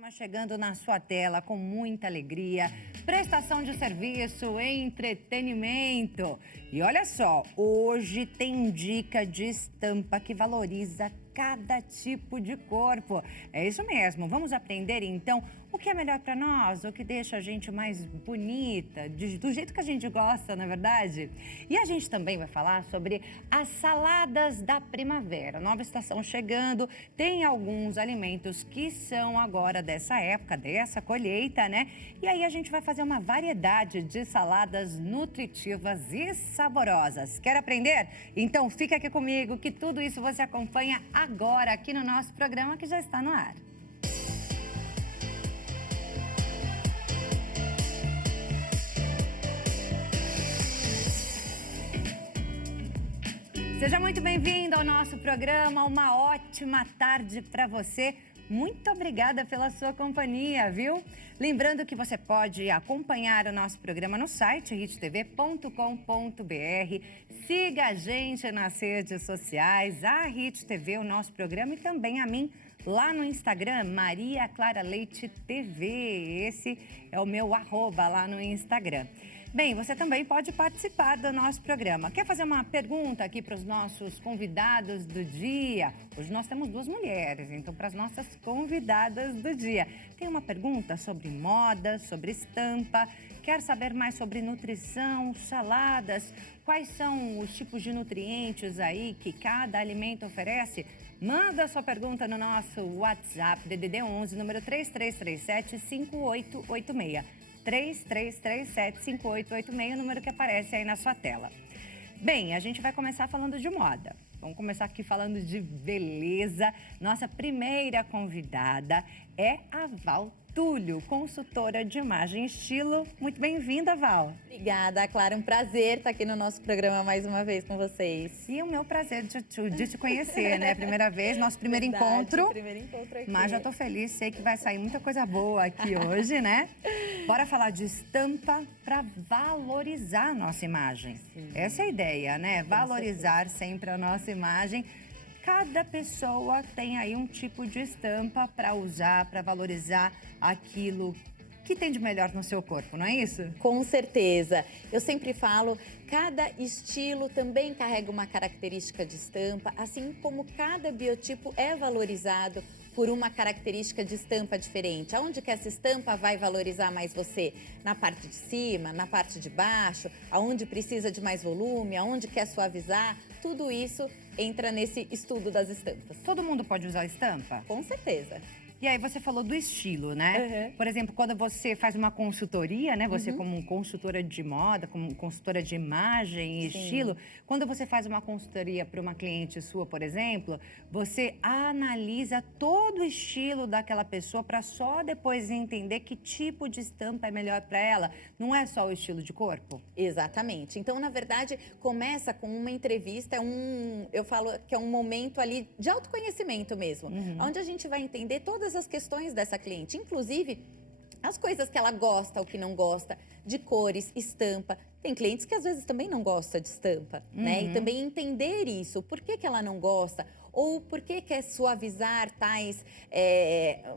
programa chegando na sua tela com muita alegria, prestação de serviço, entretenimento. E olha só, hoje tem dica de estampa que valoriza cada tipo de corpo. É isso mesmo, vamos aprender então o que é melhor para nós, o que deixa a gente mais bonita, do jeito que a gente gosta, não é verdade? E a gente também vai falar sobre as saladas da primavera. Nova estação chegando, tem alguns alimentos que são agora dessa época, dessa colheita, né? E aí a gente vai fazer uma variedade de saladas nutritivas e saborosas. Quer aprender? Então fica aqui comigo que tudo isso você acompanha agora aqui no nosso programa que já está no ar. Seja muito bem-vindo ao nosso programa, uma ótima tarde para você. Muito obrigada pela sua companhia, viu? Lembrando que você pode acompanhar o nosso programa no site hittv.com.br. Siga a gente nas redes sociais, a Hit TV, o nosso programa, e também a mim lá no Instagram, Maria Clara Leite TV. Esse é o meu arroba lá no Instagram. Bem, você também pode participar do nosso programa. Quer fazer uma pergunta aqui para os nossos convidados do dia? Hoje nós temos duas mulheres, então para as nossas convidadas do dia. Tem uma pergunta sobre moda, sobre estampa, quer saber mais sobre nutrição, saladas, quais são os tipos de nutrientes aí que cada alimento oferece? Manda a sua pergunta no nosso WhatsApp, DDD 11, número 3337-5886. 3337-5886, o número que aparece aí na sua tela. Bem, a gente vai começar falando de moda. Vamos começar aqui falando de beleza. Nossa primeira convidada é a Val Túlio, consultora de imagem e estilo. Muito bem-vinda, Val. Obrigada, Clara. Um prazer estar aqui no nosso programa mais uma vez com vocês. E o meu prazer de te conhecer, né? Primeira vez, nosso primeiro encontro. Primeiro encontro aqui. Mas já tô feliz, sei que vai sair muita coisa boa aqui hoje, né? Bora falar de estampa para valorizar a nossa imagem. Sim. Essa é a ideia, né? Valorizar sempre a nossa imagem. Cada pessoa tem aí um tipo de estampa para usar, para valorizar aquilo que tem de melhor no seu corpo, não é isso? Com certeza. Eu sempre falo, cada estilo também carrega uma característica de estampa, assim como cada biotipo é valorizado por uma característica de estampa diferente. Aonde que essa estampa vai valorizar mais você? Na parte de cima, na parte de baixo, aonde precisa de mais volume, aonde quer suavizar, tudo isso entra nesse estudo das estampas. Todo mundo pode usar estampa? Com certeza. E aí você falou do estilo, né? Uhum. Por exemplo, quando você faz uma consultoria, né? Você como consultora de moda, como consultora de imagem e estilo, quando você faz uma consultoria para uma cliente sua, por exemplo, você analisa todo o estilo daquela pessoa para só depois entender que tipo de estampa é melhor para ela. Não é só o estilo de corpo? Exatamente. Então, na verdade, começa com uma entrevista, eu falo que é um momento ali de autoconhecimento mesmo, onde a gente vai entender todas as questões dessa cliente, inclusive as coisas que ela gosta, o que não gosta, de cores, estampa. Tem clientes que às vezes também não gostam de estampa, né? E também entender isso, por que ela não gosta, ou por que quer suavizar tais,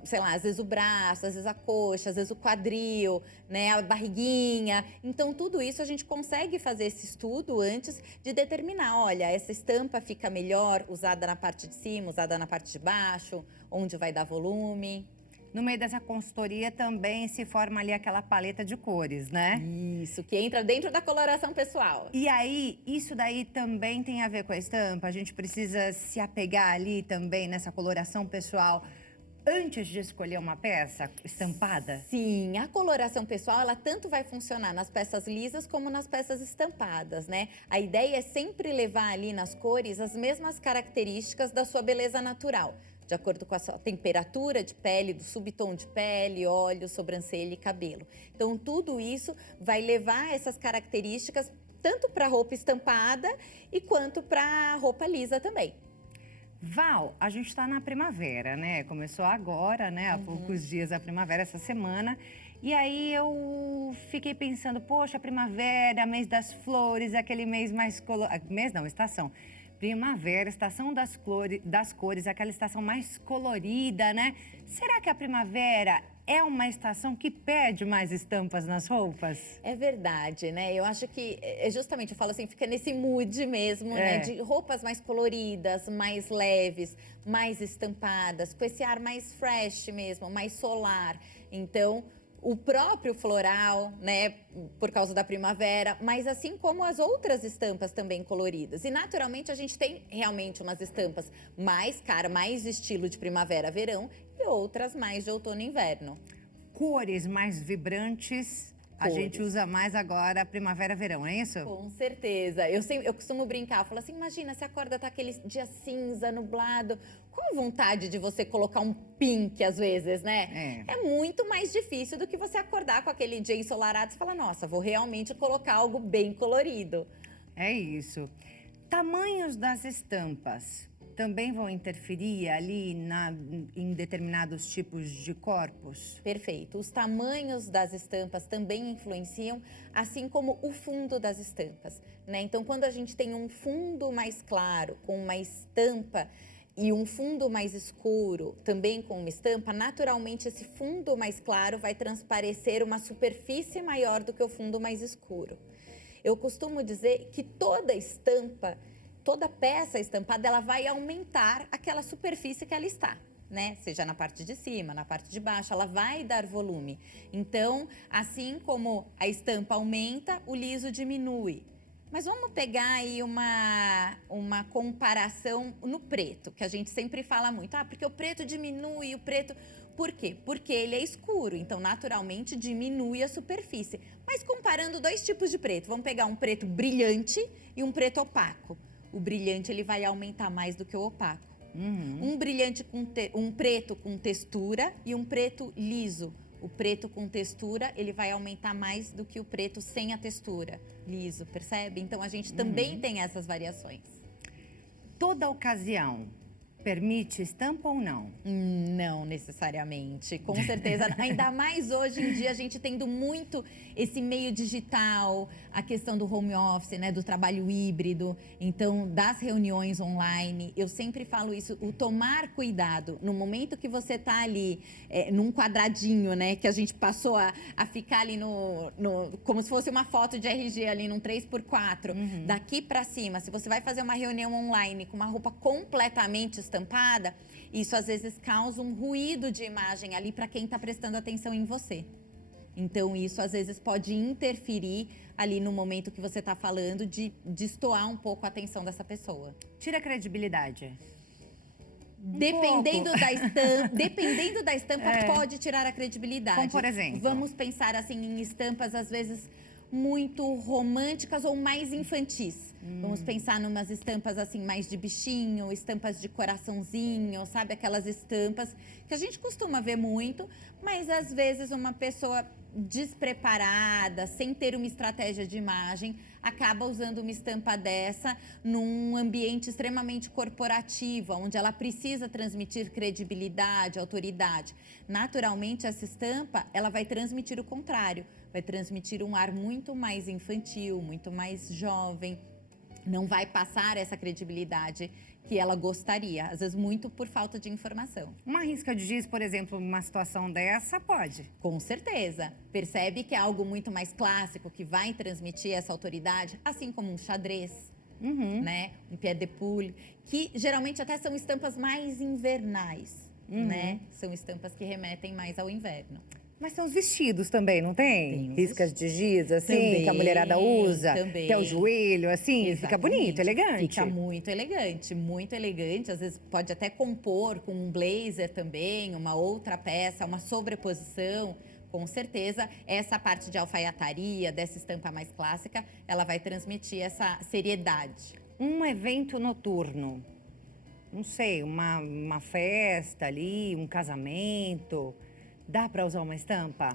sei lá, às vezes o braço, às vezes a coxa, às vezes o quadril, né, a barriguinha. Então, tudo isso a gente consegue fazer esse estudo antes de determinar, olha, essa estampa fica melhor usada na parte de cima, usada na parte de baixo, onde vai dar volume. No meio dessa consultoria também se forma ali aquela paleta de cores, né? Isso, que entra dentro da coloração pessoal. E aí, isso daí também tem a ver com a estampa? A gente precisa se apegar ali também nessa coloração pessoal antes de escolher uma peça estampada? Sim, a coloração pessoal, ela tanto vai funcionar nas peças lisas como nas peças estampadas, né? A ideia é sempre levar ali nas cores as mesmas características da sua beleza natural, de acordo com a sua temperatura de pele, do subtom de pele, olhos, sobrancelha e cabelo. Então, tudo isso vai levar essas características tanto para a roupa estampada e quanto para a roupa lisa também. Val, a gente está na primavera, né? Começou agora, né? Há poucos dias a primavera, essa semana. E aí eu fiquei pensando, poxa, primavera, mês das flores, aquele mês mais... Mês não, estação. Primavera, estação das cores, aquela estação mais colorida, né? Será que a primavera é uma estação que pede mais estampas nas roupas? É verdade, né? Eu acho que é justamente, eu falo assim, fica nesse mood mesmo, né? De roupas mais coloridas, mais leves, mais estampadas, com esse ar mais fresh mesmo, mais solar. Então, o próprio floral, né, por causa da primavera, mas assim como as outras estampas também coloridas. E naturalmente a gente tem realmente umas estampas mais cara, mais estilo de primavera-verão e outras mais de outono e inverno. Cores mais vibrantes, a gente usa mais agora primavera-verão, é isso? Com certeza. Eu costumo brincar, falo assim, imagina, você acorda, tá aquele dia cinza, nublado, com vontade de você colocar um pink às vezes, né? É muito mais difícil do que você acordar com aquele dia ensolarado e falar, nossa, vou realmente colocar algo bem colorido. É isso. Tamanhos das estampas também vão interferir ali em determinados tipos de corpos? Perfeito. Os tamanhos das estampas também influenciam, assim como o fundo das estampas, né? Então, quando a gente tem um fundo mais claro, com uma estampa, e um fundo mais escuro, também com uma estampa, naturalmente esse fundo mais claro vai transparecer uma superfície maior do que o fundo mais escuro. Eu costumo dizer que toda estampa, toda peça estampada, ela vai aumentar aquela superfície que ela está, né? Seja na parte de cima, na parte de baixo, ela vai dar volume. Então, assim como a estampa aumenta, o liso diminui. Mas vamos pegar aí uma comparação no preto, que a gente sempre fala muito. Ah, porque o preto diminui, o preto... Por quê? Porque ele é escuro, então naturalmente diminui a superfície. Mas comparando dois tipos de preto, vamos pegar um preto brilhante e um preto opaco. O brilhante ele vai aumentar mais do que o opaco. Um brilhante um preto com textura e um preto liso. O preto com textura, ele vai aumentar mais do que o preto sem a textura, liso, percebe? Então, a gente também tem essas variações. Toda ocasião permite estampa ou não? Não necessariamente, com certeza. Ainda mais hoje em dia, a gente tendo muito esse meio digital, a questão do home office, né, do trabalho híbrido, então das reuniões online. Eu sempre falo isso, o tomar cuidado no momento que você está ali num quadradinho, né, que a gente passou a ficar ali como se fosse uma foto de RG ali num 3x4, daqui para cima, se você vai fazer uma reunião online com uma roupa completamente estampada, isso às vezes causa um ruído de imagem ali para quem está prestando atenção em você. Então, isso às vezes pode interferir ali no momento que você está falando, de destoar um pouco a atenção dessa pessoa. Tira a credibilidade. Dependendo da estampa, pode tirar a credibilidade. Como por exemplo? Vamos pensar assim em estampas, às vezes, muito românticas ou mais infantis. Vamos pensar em umas estampas assim mais de bichinho, estampas de coraçãozinho, sabe? Aquelas estampas que a gente costuma ver muito, mas às vezes uma pessoa despreparada, sem ter uma estratégia de imagem, acaba usando uma estampa dessa num ambiente extremamente corporativo, onde ela precisa transmitir credibilidade, autoridade. Naturalmente, essa estampa, ela vai transmitir o contrário, vai transmitir um ar muito mais infantil, muito mais jovem, não vai passar essa credibilidade que ela gostaria, às vezes muito por falta de informação. Uma risca de giz, por exemplo, numa situação dessa, pode? Com certeza. Percebe que é algo muito mais clássico, que vai transmitir essa autoridade, assim como um xadrez, né? Um pied de poule, que geralmente até são estampas mais invernais, né? São estampas que remetem mais ao inverno. Mas tem os vestidos também, não tem? Tem os Riscas de giz, assim, também, que a mulherada usa. também. Até o joelho, assim, Exatamente. fica bonito, elegante. Fica muito elegante, muito elegante. Às vezes pode até compor com um blazer também, uma outra peça, uma sobreposição. Com certeza, essa parte de alfaiataria, dessa estampa mais clássica, ela vai transmitir essa seriedade. Um evento noturno, não sei, uma festa ali, um casamento... Dá para usar uma estampa?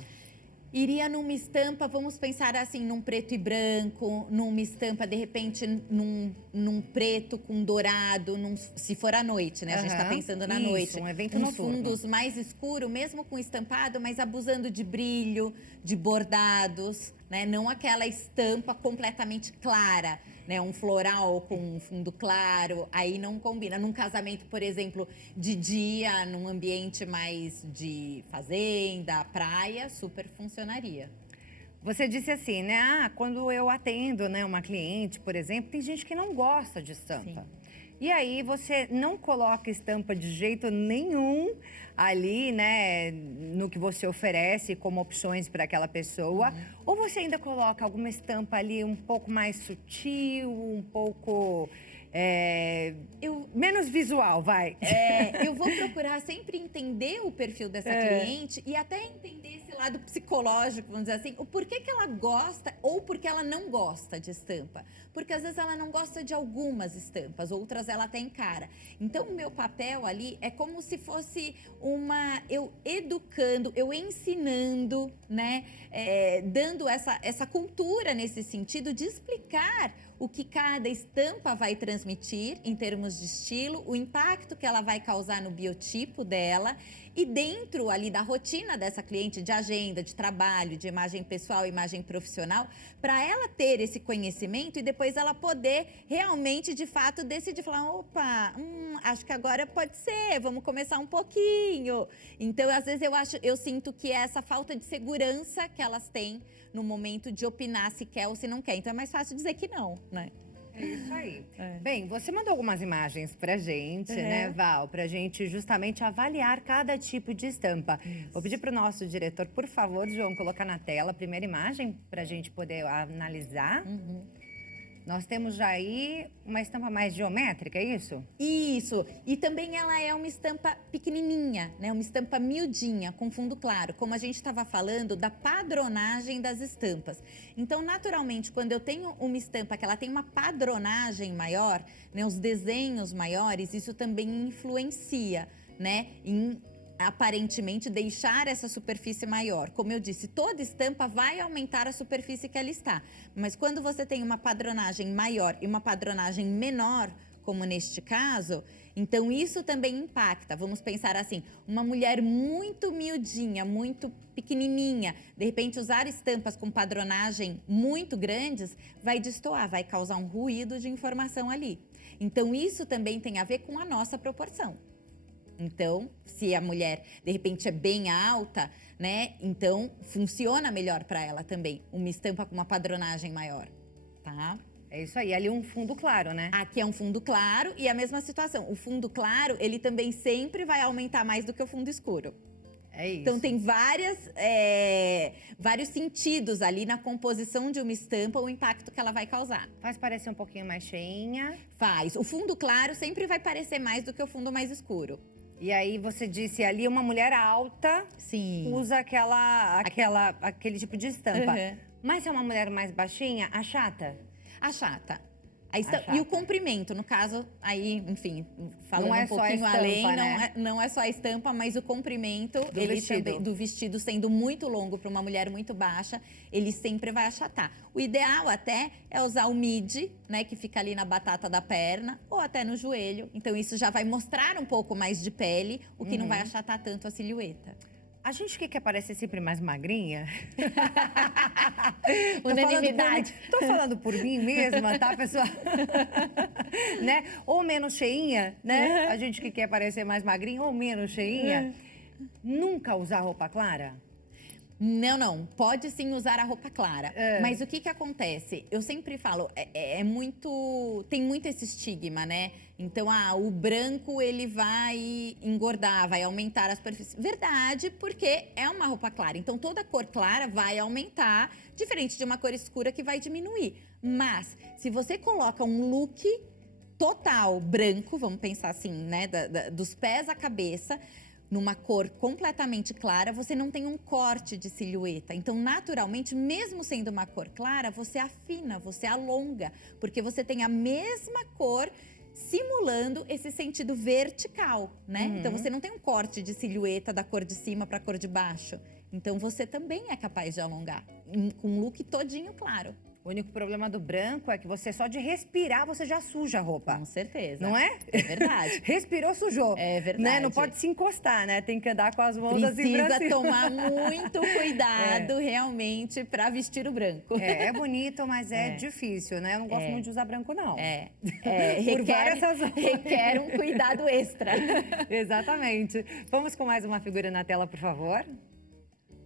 Iria numa estampa, vamos pensar assim, num preto e branco, numa estampa, de repente, num preto com dourado, se for à noite, né? A gente tá pensando na noite. Um evento noturno. Fundos mais escuros, mesmo com estampado, mas abusando de brilho, de bordados. né? Não aquela estampa completamente clara, né? Um floral com um fundo claro, aí não combina. Num casamento, por exemplo, de dia, num ambiente mais de fazenda, praia, super funcionaria. Você disse assim, né? Ah, quando eu atendo, né, uma cliente, por exemplo, tem gente que não gosta de estampa. Sim. E aí você não coloca estampa de jeito nenhum ali, né, no que você oferece como opções para aquela pessoa, ou você ainda coloca alguma estampa ali um pouco mais sutil, um pouco menos visual, vai. Eu vou procurar sempre entender o perfil dessa cliente e até entender esse lado psicológico, vamos dizer assim, o porquê que ela gosta ou porque ela não gosta de estampa. Porque às vezes ela não gosta de algumas estampas, outras ela até encara. Então o meu papel ali é como se fosse eu educando, eu ensinando, né? Dando essa cultura nesse sentido de explicar o que cada estampa vai transmitir em termos de estilo, o impacto que ela vai causar no biotipo dela e dentro ali da rotina dessa cliente, de agenda, de trabalho, de imagem pessoal, imagem profissional, para ela ter esse conhecimento e depois ela poder realmente, de fato, decidir, falar, opa, acho que agora pode ser, vamos começar um pouquinho. Então, às vezes eu sinto que é essa falta de segurança que elas têm no momento de opinar se quer ou se não quer. Então é mais fácil dizer que não, né? É isso aí. Bem, você mandou algumas imagens pra gente, né, Val? Pra gente justamente avaliar cada tipo de estampa. Isso. Vou pedir pro nosso diretor, por favor, João, colocar na tela a primeira imagem pra gente poder analisar. Nós temos já aí uma estampa mais geométrica, é isso? Isso. E também ela é uma estampa pequenininha, né? Uma estampa miudinha, com fundo claro. Como a gente estava falando da padronagem das estampas. Então, naturalmente, quando eu tenho uma estampa que ela tem uma padronagem maior, né? Os desenhos maiores, isso também influencia, né? Aparentemente deixar essa superfície maior. Como eu disse, toda estampa vai aumentar a superfície que ela está. Mas quando você tem uma padronagem maior e uma padronagem menor, como neste caso, então isso também impacta. Vamos pensar assim, uma mulher muito miudinha, muito pequenininha, de repente usar estampas com padronagem muito grandes, vai destoar, vai causar um ruído de informação ali. Então isso também tem a ver com a nossa proporção. Então, se a mulher, de repente, é bem alta, né? Então, funciona melhor para ela também, uma estampa com uma padronagem maior, tá? É isso aí, ali um fundo claro, né? Aqui é um fundo claro e a mesma situação. O fundo claro, ele também sempre vai aumentar mais do que o fundo escuro. É isso. Então, tem vários sentidos ali na composição de uma estampa, o impacto que ela vai causar. Faz parecer um pouquinho mais cheinha. Faz. O fundo claro sempre vai parecer mais do que o fundo mais escuro. E aí você disse ali, uma mulher alta Sim. usa aquele tipo de estampa. Mas se é uma mulher mais baixinha, achata? Achata. Achata. E o comprimento, no caso, aí, enfim, falando Não é um só a pouquinho estampa, além, né? não é só a estampa, mas o comprimento do vestido sendo muito longo para uma mulher muito baixa, ele sempre vai achatar. O ideal até é usar o midi, né, que fica ali na batata da perna, ou até no joelho. Então isso já vai mostrar um pouco mais de pele, o que não vai achatar tanto a silhueta. A gente que quer parecer sempre mais magrinha. Unanimidade. Tô falando por mim mesma, tá, pessoal? Né? Ou menos cheinha, né? A gente que quer parecer mais magrinha ou menos cheinha. Nunca usar roupa clara? Não. Pode sim usar a roupa clara. Mas o que acontece? Eu sempre falo, tem muito esse estigma, né? Então, o branco, ele vai engordar, vai aumentar a superfície. Verdade, porque é uma roupa clara. Então, toda cor clara vai aumentar, diferente de uma cor escura que vai diminuir. Mas, se você coloca um look total branco, vamos pensar assim, né? Dos pés à cabeça, numa cor completamente clara, você não tem um corte de silhueta. Então, naturalmente, mesmo sendo uma cor clara, você afina, você alonga, porque você tem a mesma cor simulando esse sentido vertical, né? Então, você não tem um corte de silhueta da cor de cima para a cor de baixo. Então, você também é capaz de alongar, com um look todinho claro. O único problema do branco é que você só de respirar, você já suja a roupa. Com certeza. Não é? É verdade. Respirou, sujou. É verdade. Né? Não pode se encostar, né? Tem que andar com as mãos assim pra Precisa cima. tomar muito cuidado, realmente, para vestir o branco. É bonito, mas é difícil, né? Eu não gosto muito de usar branco, não. Por várias razões. requer um cuidado extra. Exatamente. Vamos com mais uma figura na tela, por favor?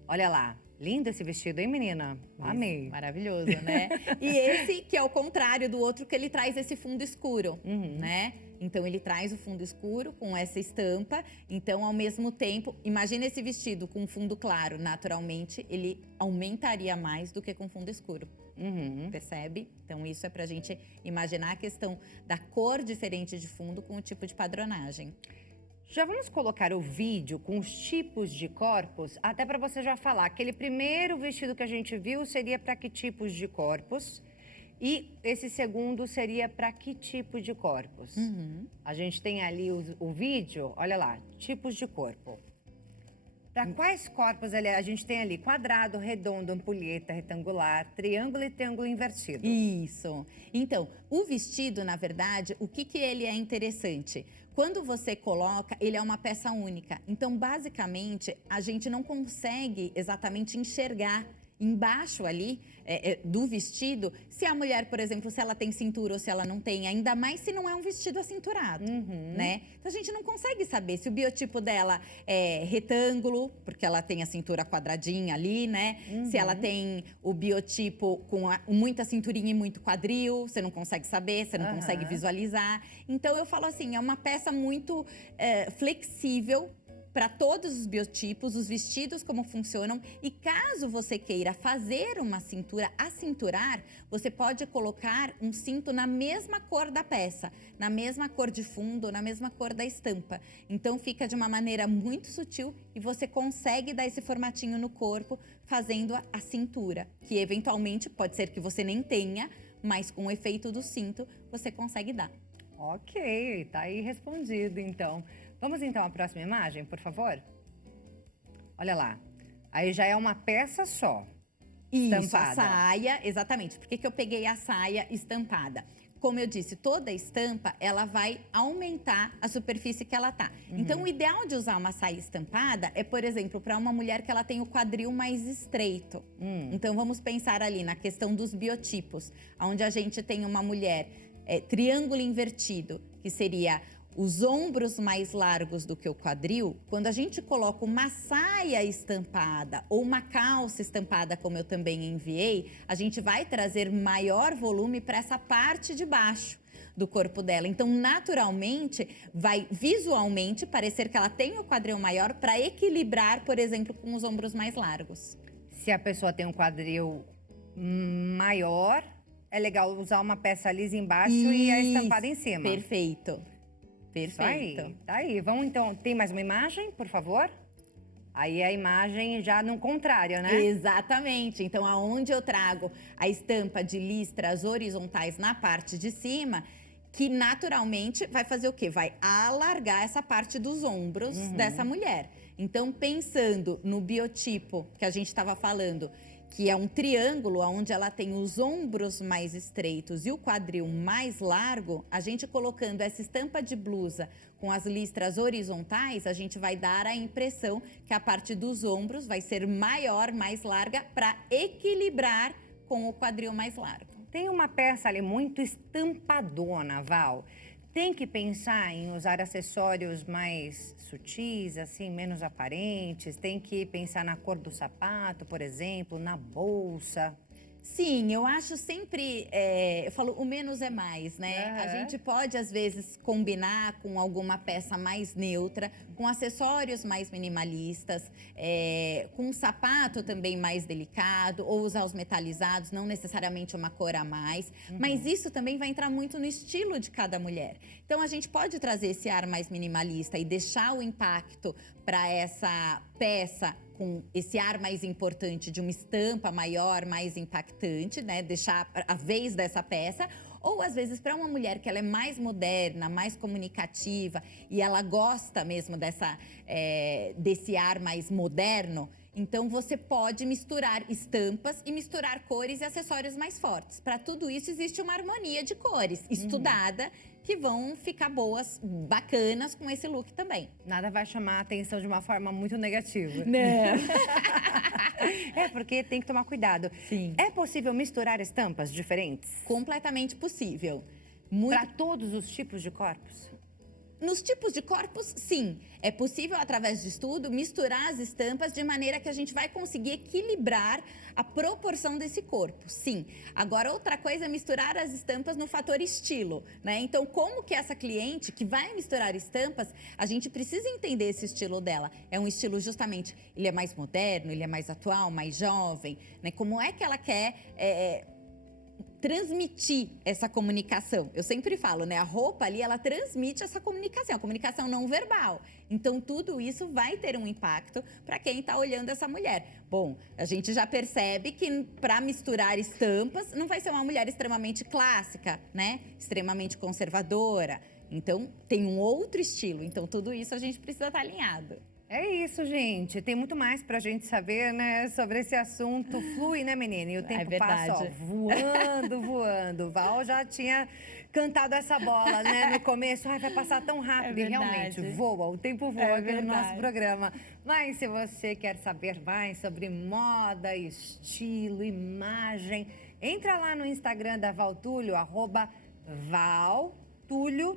Olha lá. Lindo esse vestido, hein, menina? Amei. Maravilhoso, né? E esse que é o contrário do outro, que ele traz esse fundo escuro, né? Então, ele traz o fundo escuro com essa estampa. Então, ao mesmo tempo, imagina esse vestido com fundo claro. Naturalmente, ele aumentaria mais do que com fundo escuro. Percebe? Então, isso é pra gente imaginar a questão da cor diferente de fundo com o tipo de padronagem. Já vamos colocar o vídeo com os tipos de corpos, até para você já falar. Aquele primeiro vestido que a gente viu seria para que tipos de corpos? E esse segundo seria para que tipo de corpos? A gente tem ali o vídeo, olha lá, tipos de corpo. Para quais corpos a gente tem ali? Quadrado, redondo, ampulheta, retangular, triângulo e triângulo invertido. Isso. Então, o vestido, na verdade, o que ele é interessante? Quando você coloca, ele é uma peça única. Então, basicamente, a gente não consegue exatamente enxergar embaixo ali do vestido, se a mulher, por exemplo, se ela tem cintura ou se ela não tem, ainda mais se não é um vestido acinturado, né? Então a gente não consegue saber se o biotipo dela é retângulo, porque ela tem a cintura quadradinha ali, né? Se ela tem o biotipo com muita cinturinha e muito quadril, você não consegue saber, você não consegue visualizar. Então eu falo assim, é uma peça muito flexível para todos os biotipos, os vestidos como funcionam. E caso você queira fazer uma cintura, acinturar, você pode colocar um cinto na mesma cor da peça, na mesma cor de fundo, na mesma cor da estampa. Então fica de uma maneira muito sutil e você consegue dar esse formatinho no corpo fazendo a cintura, que eventualmente pode ser que você nem tenha, mas com o efeito do cinto você consegue dar. Ok, tá aí respondido então. Vamos então à próxima imagem, por favor? Olha lá, aí já é uma peça só, Isso, a saia, exatamente. Por que eu peguei a saia estampada? Como eu disse, toda estampa, ela vai aumentar a superfície que ela tá. Então, o ideal de usar uma saia estampada é, por exemplo, para uma mulher que ela tem o quadril mais estreito. Então, vamos pensar ali na questão dos biotipos, onde a gente tem uma mulher triângulo invertido, que seria os ombros mais largos do que o quadril. Quando a gente coloca uma saia estampada ou uma calça estampada, como eu também enviei, a gente vai trazer maior volume para essa parte de baixo do corpo dela. Então, naturalmente, vai visualmente parecer que ela tem o quadril maior para equilibrar, por exemplo, com os ombros mais largos. Se a pessoa tem um quadril maior, é legal usar uma peça lisa embaixo e a estampada em cima. Perfeito. Perfeito. Aí, tá aí. Vamos então, tem mais uma imagem, por favor? Aí a imagem já no contrário, né? Exatamente. Então, aonde eu trago a estampa de listras horizontais na parte de cima, que naturalmente vai fazer o quê? Vai alargar essa parte dos ombros dessa mulher. Então, pensando no biotipo que a gente estava falando, que é um triângulo onde ela tem os ombros mais estreitos e o quadril mais largo, a gente colocando essa estampa de blusa com as listras horizontais, a gente vai dar a impressão que a parte dos ombros vai ser maior, mais larga, para equilibrar com o quadril mais largo. Tem uma peça ali muito estampadona, Val. Tem que pensar em usar acessórios mais sutis, assim, menos aparentes. Tem que pensar na cor do sapato, por exemplo, na bolsa. Sim, eu acho sempre, eu falo, o menos é mais, né? A gente pode, às vezes, combinar com alguma peça mais neutra, com acessórios mais minimalistas, com um sapato também mais delicado, ou usar os metalizados, não necessariamente uma cor a mais. Mas isso também vai entrar muito no estilo de cada mulher. Então, a gente pode trazer esse ar mais minimalista e deixar o impacto para essa peça com esse ar mais importante de uma estampa maior, mais impactante, né? Deixar a vez dessa peça. Ou, às vezes, para uma mulher que ela é mais moderna, mais comunicativa e ela gosta mesmo desse ar mais moderno, Então, você pode misturar estampas e misturar cores e acessórios mais fortes. Para tudo isso, existe uma harmonia de cores estudada, que vão ficar boas, bacanas com esse look também. Nada vai chamar a atenção de uma forma muito negativa. Não. É, porque tem que tomar cuidado. Sim. É possível misturar estampas diferentes? Completamente possível. Para todos os tipos de corpos? Nos tipos de corpos, sim. É possível, através de estudo, misturar as estampas de maneira que a gente vai conseguir equilibrar a proporção desse corpo, sim. Agora, outra coisa é misturar as estampas no fator estilo, né? Então, como que essa cliente que vai misturar estampas, a gente precisa entender esse estilo dela. É um estilo justamente, ele é mais moderno, ele é mais atual, mais jovem, né? Como é que ela quer transmitir essa comunicação? Eu sempre falo, né? A roupa ali, ela transmite essa comunicação, a comunicação não verbal. Então, tudo isso vai ter um impacto para quem está olhando essa mulher. Bom, a gente já percebe que para misturar estampas, não vai ser uma mulher extremamente clássica, né? Extremamente conservadora. Então, tem um outro estilo. Então, tudo isso a gente precisa estar alinhado. É isso, gente. Tem muito mais pra gente saber, né, sobre esse assunto. Flui, né, menina? E o tempo passa, ó, voando, voando. Val já tinha cantado essa bola, né, no começo. Ai, vai passar tão rápido. E realmente, voa, o tempo voa aqui no nosso programa. Mas se você quer saber mais sobre moda, estilo, imagem, entra lá no Instagram da Val Túlio, @Val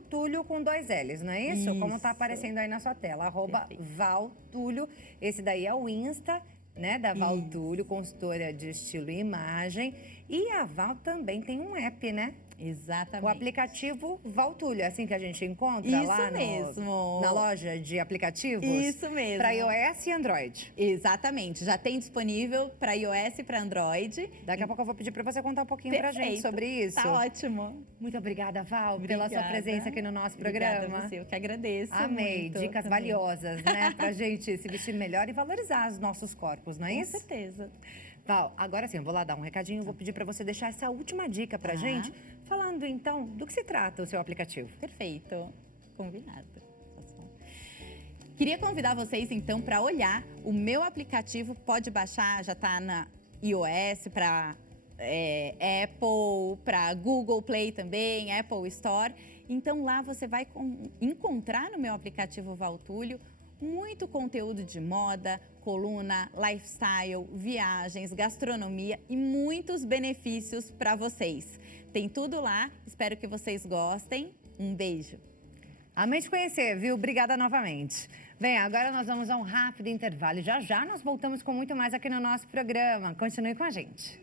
Túlio com 2 L's, não é isso? Como tá aparecendo aí na sua tela, @Val Túlio. Esse daí é o Insta, né, da Val Túlio, consultora de estilo e imagem. E a Val também tem um app, né? Exatamente. O aplicativo Val Túlio, é assim que a gente encontra Isso lá mesmo. Na loja de aplicativos? Isso mesmo. Para iOS e Android. Exatamente. Já tem disponível para iOS e para Android. Daqui a pouco eu vou pedir para você contar um pouquinho pra gente sobre isso. Tá ótimo. Muito obrigada, Val, pela sua presença aqui no nosso Obrigada programa. a você, eu que agradeço. Amei, muito dicas também. valiosas, né? Pra gente se vestir melhor e valorizar os nossos corpos, não é isso? Com certeza. Val, agora sim, eu vou lá dar um recadinho, vou pedir pra você deixar essa última dica pra gente, falando então do que se trata o seu aplicativo. Perfeito. Combinado. Queria convidar vocês então para olhar o meu aplicativo, pode baixar, já está na iOS, para Apple, para Google Play também, Apple Store. Então lá você vai encontrar no meu aplicativo Val Túlio muito conteúdo de moda, coluna, lifestyle, viagens, gastronomia e muitos benefícios para vocês. Tem tudo lá, espero que vocês gostem. Um beijo. Amei te conhecer, viu? Obrigada novamente. Bem, agora nós vamos a um rápido intervalo. Já já nós voltamos com muito mais aqui no nosso programa. Continue com a gente.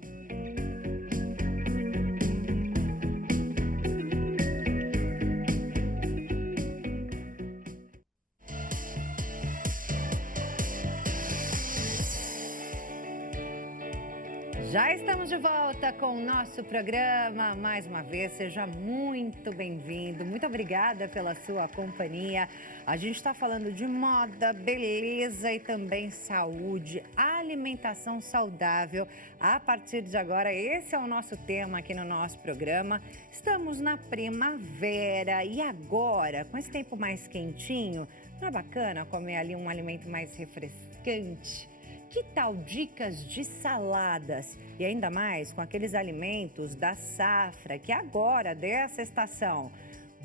Já estamos de volta com o nosso programa. Mais uma vez, seja muito bem-vindo. Muito obrigada pela sua companhia. A gente está falando de moda, beleza e também saúde, alimentação saudável. A partir de agora, esse é o nosso tema aqui no nosso programa. Estamos na primavera e agora, com esse tempo mais quentinho, não é bacana comer ali um alimento mais refrescante? Que tal dicas de saladas? E ainda mais com aqueles alimentos da safra, que agora, dessa estação.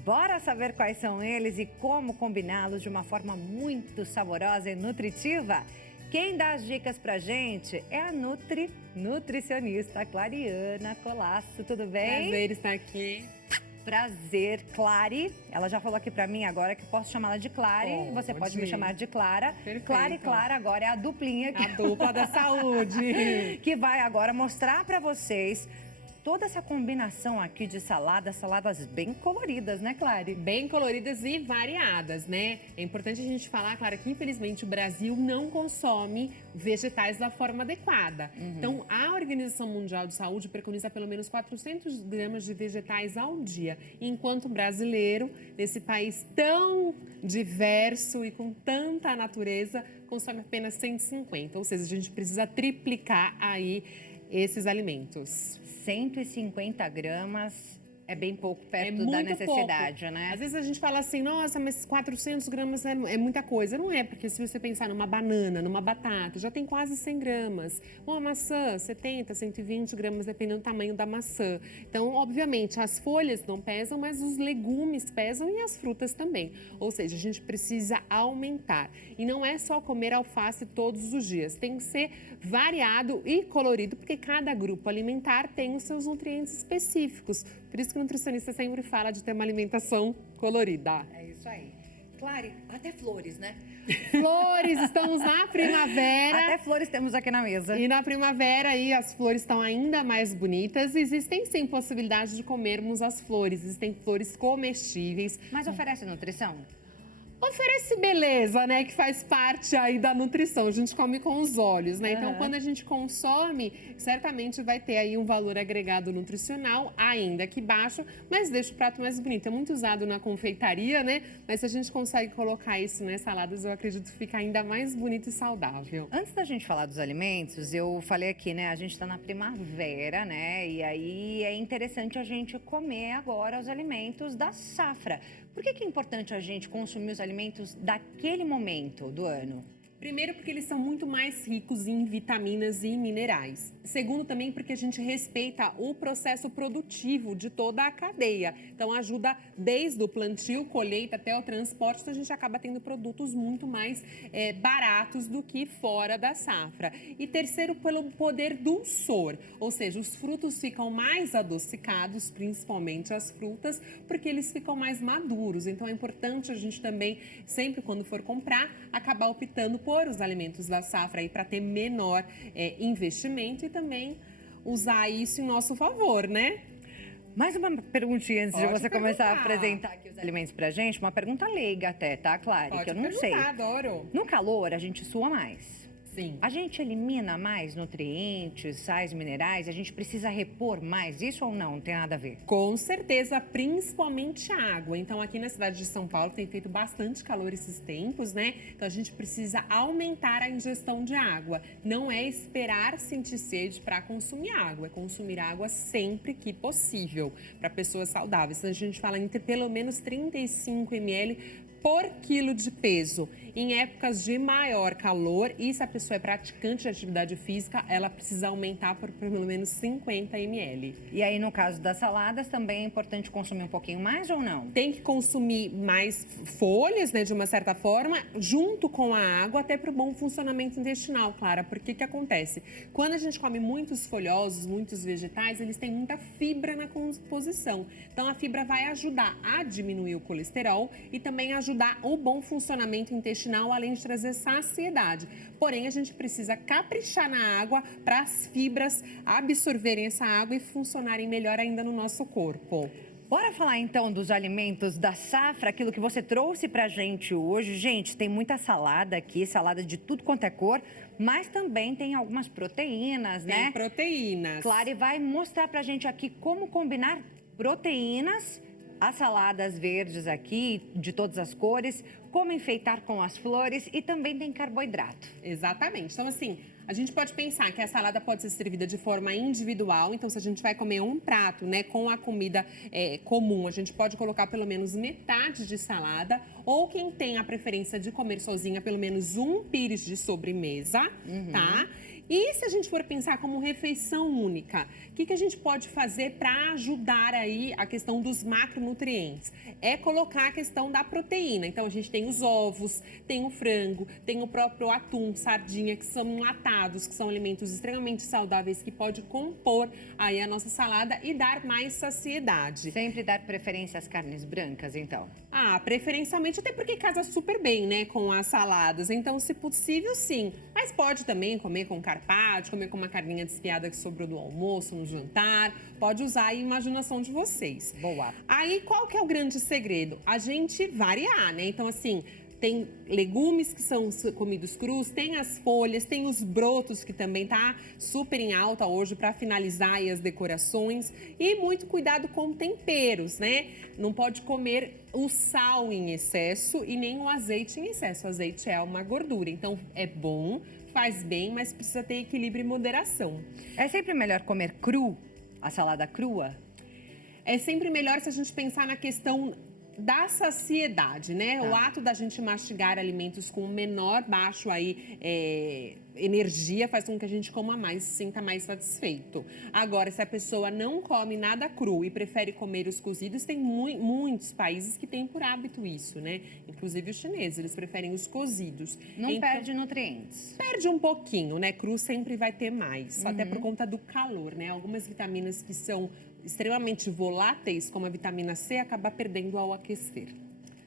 Bora saber quais são eles e como combiná-los de uma forma muito saborosa e nutritiva? Quem dá as dicas pra gente é a nutricionista Clariana Colasso. Tudo bem? Prazer estar aqui. Prazer, Clary. Ela já falou aqui pra mim agora que posso chamá-la de Clary. Você pode me chamar de Clara. Perfeito. Clary e Clara agora é a duplinha aqui. A dupla da saúde. Que vai agora mostrar pra vocês toda essa combinação aqui de saladas bem coloridas, né, Clary? Bem coloridas e variadas, né? É importante a gente falar, Clara, que infelizmente o Brasil não consome vegetais da forma adequada. Então, a Organização Mundial de Saúde preconiza pelo menos 400 gramas de vegetais ao dia. Enquanto o brasileiro, nesse país tão diverso e com tanta natureza, consome apenas 150. Ou seja, a gente precisa triplicar aí esses alimentos. 150 gramas É bem pouco É perto da muito necessidade, pouco. né? Às vezes a gente fala assim, nossa, mas 400 gramas é muita coisa. Não é, porque se você pensar numa banana, numa batata, já tem quase 100 gramas. Uma maçã, 70, 120 gramas, dependendo do tamanho da maçã. Então, obviamente, as folhas não pesam, mas os legumes pesam e as frutas também. Ou seja, a gente precisa aumentar. E não é só comer alface todos os dias. Tem que ser variado e colorido, porque cada grupo alimentar tem os seus nutrientes específicos. Por isso que o nutricionista sempre fala de ter uma alimentação colorida. É isso aí. Clary, até flores, né? Flores, estamos na primavera. Até flores temos aqui na mesa. E na primavera aí as flores estão ainda mais bonitas. Existem sim possibilidade de comermos as flores. Existem flores comestíveis. Mas oferece nutrição? Oferece beleza, né? Que faz parte aí da nutrição. A gente come com os olhos, né? Então, Aham. quando a gente consome, certamente vai ter aí um valor agregado nutricional, ainda que baixo, mas deixa o prato mais bonito. É muito usado na confeitaria, né? Mas se a gente consegue colocar isso nas saladas, eu acredito que fica ainda mais bonito e saudável. Antes da gente falar dos alimentos, eu falei aqui, né? A gente está na primavera, né? E aí é interessante a gente comer agora os alimentos da safra. Por que é importante a gente consumir os alimentos daquele momento do ano? Primeiro, porque eles são muito mais ricos em vitaminas e minerais. Segundo, também porque a gente respeita o processo produtivo de toda a cadeia. Então, ajuda desde o plantio, colheita até o transporte. Então, a gente acaba tendo produtos muito mais baratos do que fora da safra. E terceiro, pelo poder dulçor. Ou seja, os frutos ficam mais adocicados, principalmente as frutas, porque eles ficam mais maduros. Então, é importante a gente também, sempre quando for comprar, acabar optando por os alimentos da safra aí para ter menor investimento e também usar isso em nosso favor, né? Mais uma perguntinha antes de Pode você começar a perguntar. apresentar aqui os alimentos pra gente. Uma pergunta leiga até, tá, Clary? Pode Que eu não perguntar, sei. adoro. No calor, a gente sua mais. Sim. A gente elimina mais nutrientes, sais minerais? A gente precisa repor mais? Isso ou não? Não tem nada a ver. Com certeza, principalmente água. Então, aqui na cidade de São Paulo tem feito bastante calor esses tempos, né? Então, a gente precisa aumentar a ingestão de água. Não é esperar sentir sede para consumir água, é consumir água sempre que possível para pessoas saudáveis. Então, a gente fala entre pelo menos 35 ml por quilo de peso. Em épocas de maior calor, e se a pessoa é praticante de atividade física, ela precisa aumentar por pelo menos 50 ml. E aí, no caso das saladas, também é importante consumir um pouquinho mais ou não? Tem que consumir mais folhas, né, de uma certa forma, junto com a água, até para o bom funcionamento intestinal, Clara. Porque que acontece? Quando a gente come muitos folhosos, muitos vegetais, eles têm muita fibra na composição. Então, a fibra vai ajudar a diminuir o colesterol e também ajudar o bom funcionamento intestinal, além de trazer saciedade. Porém, a gente precisa caprichar na água para as fibras absorverem essa água e funcionarem melhor ainda no nosso corpo. Bora falar então dos alimentos da safra, aquilo que você trouxe pra gente hoje. Gente, tem muita salada aqui, salada de tudo quanto é cor, mas também tem algumas proteínas, né? Tem proteínas. Clary vai mostrar pra gente aqui como combinar proteínas, as saladas verdes aqui, de todas as cores, como enfeitar com as flores e também tem carboidrato. Exatamente. Então, assim, a gente pode pensar que a salada pode ser servida de forma individual. Então, se a gente vai comer um prato, né, com a comida comum, a gente pode colocar pelo menos metade de salada. Ou quem tem a preferência de comer sozinha, pelo menos um pires de sobremesa, tá? E se a gente for pensar como refeição única, o que a gente pode fazer para ajudar aí a questão dos macronutrientes? É colocar a questão da proteína. Então, a gente tem os ovos, tem o frango, tem o próprio atum, sardinha, que são enlatados, que são alimentos extremamente saudáveis que pode compor aí a nossa salada e dar mais saciedade. Sempre dar preferência às carnes brancas, então. Ah, preferencialmente, até porque casa super bem, né, com as saladas. Então, se possível, sim. Mas pode também comer com carpaccio, comer com uma carninha desfiada que sobrou do almoço, no jantar. Pode usar aí a imaginação de vocês. Boa. Aí, qual que é o grande segredo? A gente variar, né? Então, assim, tem legumes que são comidos crus, tem as folhas, tem os brotos, que também tá super em alta hoje para finalizar aí as decorações. E muito cuidado com temperos, né? Não pode comer o sal em excesso e nem o azeite em excesso. O azeite é uma gordura, então é bom, faz bem, mas precisa ter equilíbrio e moderação. É sempre melhor comer cru, a salada crua? é sempre melhor se a gente pensar na questão da saciedade, né? Tá. O ato da gente mastigar alimentos com menor, baixo aí, energia faz com que a gente coma mais, se sinta mais satisfeito. Agora, se a pessoa não come nada cru e prefere comer os cozidos, tem muitos países que têm por hábito isso, né? Inclusive os chineses, eles preferem os cozidos. Não Então, perde nutrientes. perde um pouquinho, né? Cru sempre vai ter mais, até por conta do calor, né? Algumas vitaminas que são extremamente voláteis, como a vitamina C, acaba perdendo ao aquecer.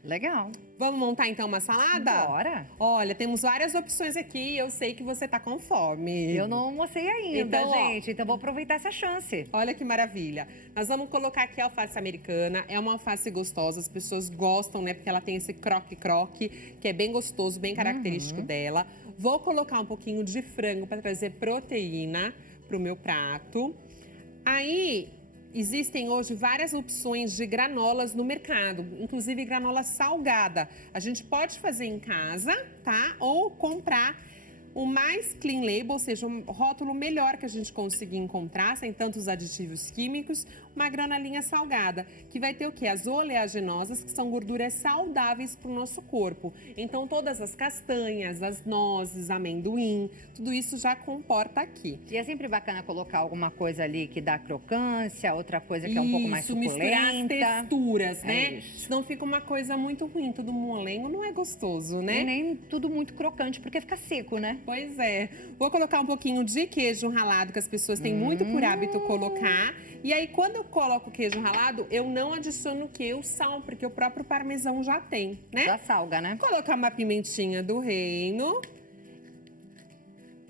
Legal. Vamos montar então uma salada? Bora. Olha, temos várias opções aqui e eu sei que você tá com fome. Eu não almocei ainda, Então, ó. gente. Então vou aproveitar essa chance. Olha que maravilha. Nós vamos colocar aqui a alface americana. É uma alface gostosa, as pessoas gostam, né? Porque ela tem esse croque-croque, que é bem gostoso, bem característico dela. Vou colocar um pouquinho de frango para trazer proteína pro meu prato. Aí, existem hoje várias opções de granolas no mercado, inclusive granola salgada. A gente pode fazer em casa, tá? Ou comprar o mais clean label, ou seja, um rótulo melhor que a gente conseguir encontrar, sem tantos aditivos químicos, uma granolinha salgada, que vai ter o quê? As oleaginosas, que são gorduras saudáveis para o nosso corpo. Então, todas as castanhas, as nozes, amendoim, tudo isso já comporta aqui. E é sempre bacana colocar alguma coisa ali que dá crocância, outra coisa que é um pouco mais Isso, misturar as suculenta. texturas, né? É isso. Senão fica uma coisa muito ruim, tudo molengo não é gostoso, E né? nem tudo muito crocante, porque fica seco, né? Pois é. Vou colocar um pouquinho de queijo ralado, que as pessoas têm muito por hábito colocar. E aí, quando eu coloco o queijo ralado, eu não adiciono o quê? O sal, porque o próprio parmesão já tem, né? Já salga, né? Vou colocar uma pimentinha do reino.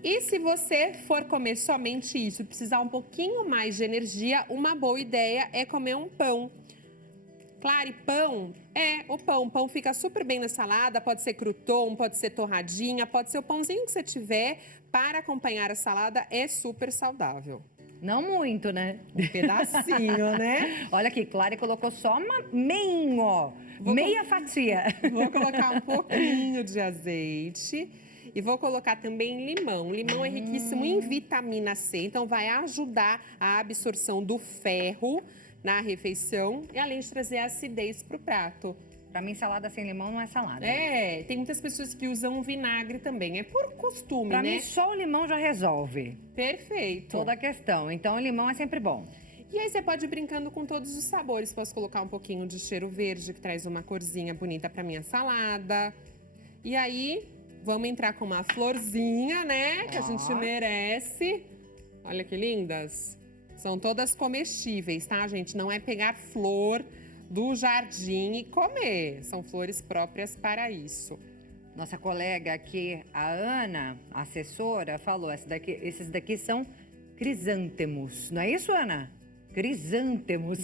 E se você for comer somente isso, precisar um pouquinho mais de energia, uma boa ideia é comer um pão. Claro, e pão o pão. O pão fica super bem na salada, pode ser crouton, pode ser torradinha, pode ser o pãozinho que você tiver para acompanhar a salada, é super saudável. Não muito, né? Um pedacinho, né? Olha aqui, Clary colocou só meia fatia. Vou colocar um pouquinho de azeite e vou colocar também limão. O limão é riquíssimo em vitamina C, então vai ajudar a absorção do ferro na refeição e além de trazer acidez para o prato. Pra mim, salada sem limão não é salada. É, tem muitas pessoas que usam vinagre também, é por costume, Pra né? mim, só o limão já resolve Perfeito. toda a questão. Então, o limão é sempre bom. E aí você pode ir brincando com todos os sabores. Posso colocar um pouquinho de cheiro verde, que traz uma corzinha bonita pra minha salada. E aí, vamos entrar com uma florzinha, né? Que a gente merece. Olha que lindas. São todas comestíveis, tá, gente? Não é pegar flor do jardim e comer. São flores próprias para isso. Nossa colega aqui, a Ana, a assessora, falou: esses daqui são crisântemos. Não é isso, Ana? Crisântemos.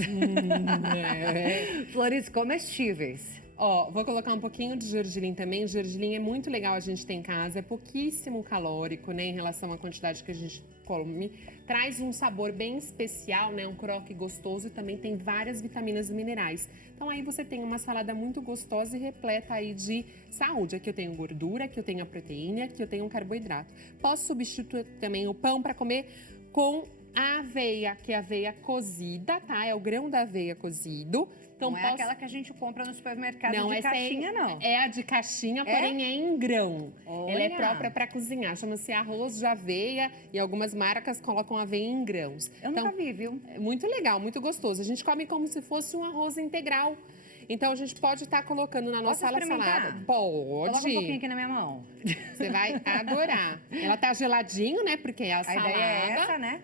Flores comestíveis. Ó, vou colocar um pouquinho de gergelim também. Gergelim é muito legal a gente ter em casa, é pouquíssimo calórico, né, em relação à quantidade que a gente come. Traz um sabor bem especial, né, um croque gostoso e também tem várias vitaminas e minerais. Então aí você tem uma salada muito gostosa e repleta aí de saúde. Aqui eu tenho gordura, aqui eu tenho a proteína, aqui eu tenho um carboidrato. Posso substituir também o pão para comer com a aveia, que é aveia cozida, tá? É o grão da aveia cozido. Então, Não é aquela que a gente compra no supermercado de essa caixinha, não. É a de caixinha, porém é em grão. Ela é Olha. própria para cozinhar. Chama-se arroz de aveia e algumas marcas colocam aveia em grãos. Eu nunca vi, viu? É muito legal, muito gostoso. A gente come como se fosse um arroz integral. Então, a gente pode estar colocando na nossa experimentar? salada. Pode. Coloca um pouquinho aqui na minha mão. Você vai adorar. Ela tá geladinho, né? Porque é a salada. ideia é essa, né?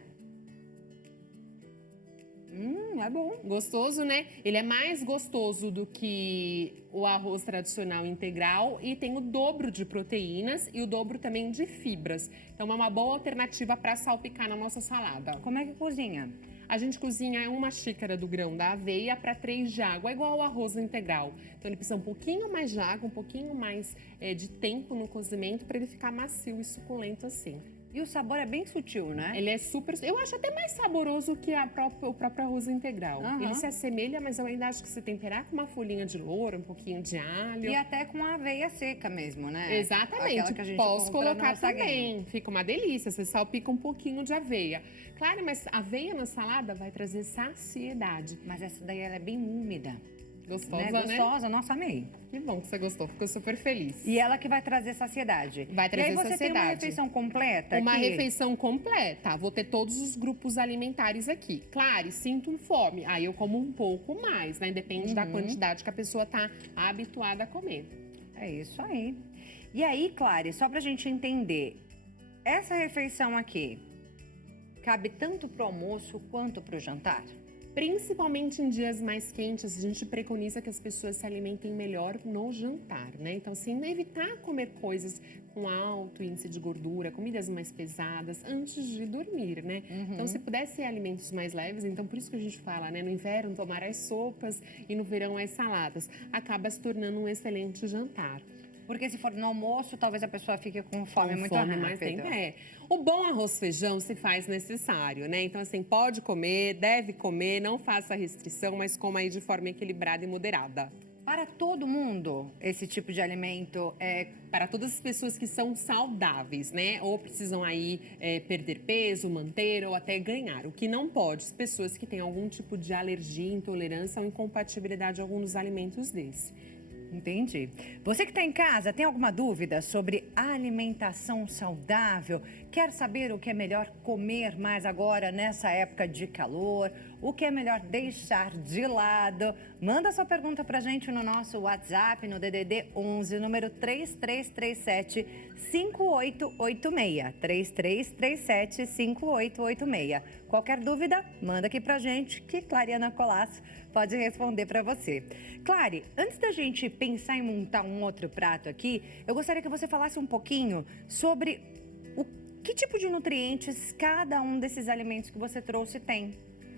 É bom. Gostoso, né? Ele é mais gostoso do que o arroz tradicional integral e tem o dobro de proteínas e o dobro também de fibras. Então é uma boa alternativa para salpicar na nossa salada. Como é que cozinha? A gente cozinha 1 xícara do grão da aveia para 3 de água, igual ao arroz integral. Então ele precisa um pouquinho mais de água, um pouquinho mais de tempo no cozimento para ele ficar macio e suculento assim. E o sabor é bem sutil, né? Ele é super... Eu acho até mais saboroso que o próprio arroz integral. Aham. Ele se assemelha, mas eu ainda acho que se temperar com uma folhinha de louro, um pouquinho de alho... E até com a aveia seca mesmo, né? Exatamente, Aquela que a gente posso compra no colocar açougue. também. Fica uma delícia, você salpica um pouquinho de aveia. Claro, mas aveia na salada vai trazer saciedade. Mas essa daí ela é bem úmida. Gostosa, né? Gostosa, nossa, amei. Que bom que você gostou, ficou super feliz. E ela que vai trazer saciedade. Vai trazer e aí você tem uma saciedade. refeição completa Uma aqui? refeição completa. Vou ter todos os grupos alimentares aqui. Claro, sinto fome. Aí eu como um pouco mais, né? Depende da quantidade que a pessoa tá habituada a comer. É isso aí. E aí, Clary, só pra gente entender, essa refeição aqui cabe tanto pro almoço quanto pro jantar? Principalmente em dias mais quentes, a gente preconiza que as pessoas se alimentem melhor no jantar, né? Então, assim, evitar comer coisas com alto índice de gordura, comidas mais pesadas, antes de dormir, né? Então, se puder ser alimentos mais leves, então por isso que a gente fala, né? No inverno, tomar as sopas e no verão, as saladas. Acaba se tornando um excelente jantar. Porque se for no almoço, talvez a pessoa fique com fome muito fome rápido. mais tempo. O bom arroz feijão se faz necessário, né? Então, assim, pode comer, deve comer, não faça restrição, mas coma aí de forma equilibrada e moderada. Para todo mundo, esse tipo de alimento é... Para todas as pessoas que são saudáveis, né? Ou precisam aí perder peso, manter ou até ganhar. O que não pode, as pessoas que têm algum tipo de alergia, intolerância ou incompatibilidade a algum dos alimentos desse. Entendi. Você que está em casa, tem alguma dúvida sobre alimentação saudável? Quer saber o que é melhor comer mais agora nessa época de calor? O que é melhor deixar de lado? Manda sua pergunta pra gente no nosso WhatsApp, no DDD 11, número 3337-5886. 3337-5886. Qualquer dúvida, manda aqui pra gente que Clariana Colasso pode responder para você. Clary, antes da gente pensar em montar um outro prato aqui, eu gostaria que você falasse um pouquinho sobre que tipo de nutrientes cada um desses alimentos que você trouxe tem.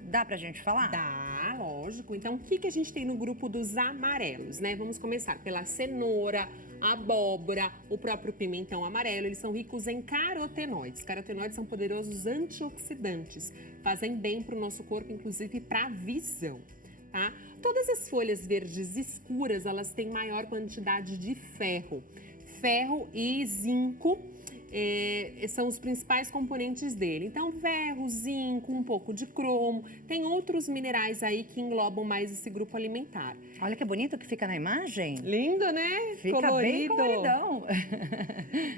Dá pra gente falar? Dá, lógico. Então, o que a gente tem no grupo dos amarelos, né? Vamos começar pela cenoura, abóbora, o próprio pimentão amarelo. Eles são ricos em carotenoides. Carotenoides são poderosos antioxidantes. Fazem bem para o nosso corpo, inclusive para a visão. Tá? Todas as folhas verdes escuras, elas têm maior quantidade de ferro. Ferro e zinco são os principais componentes dele. Então, ferro, zinco, um pouco de cromo. Tem outros minerais aí que englobam mais esse grupo alimentar. Olha que bonito que fica na imagem. Lindo, né? Fica bem coloridão.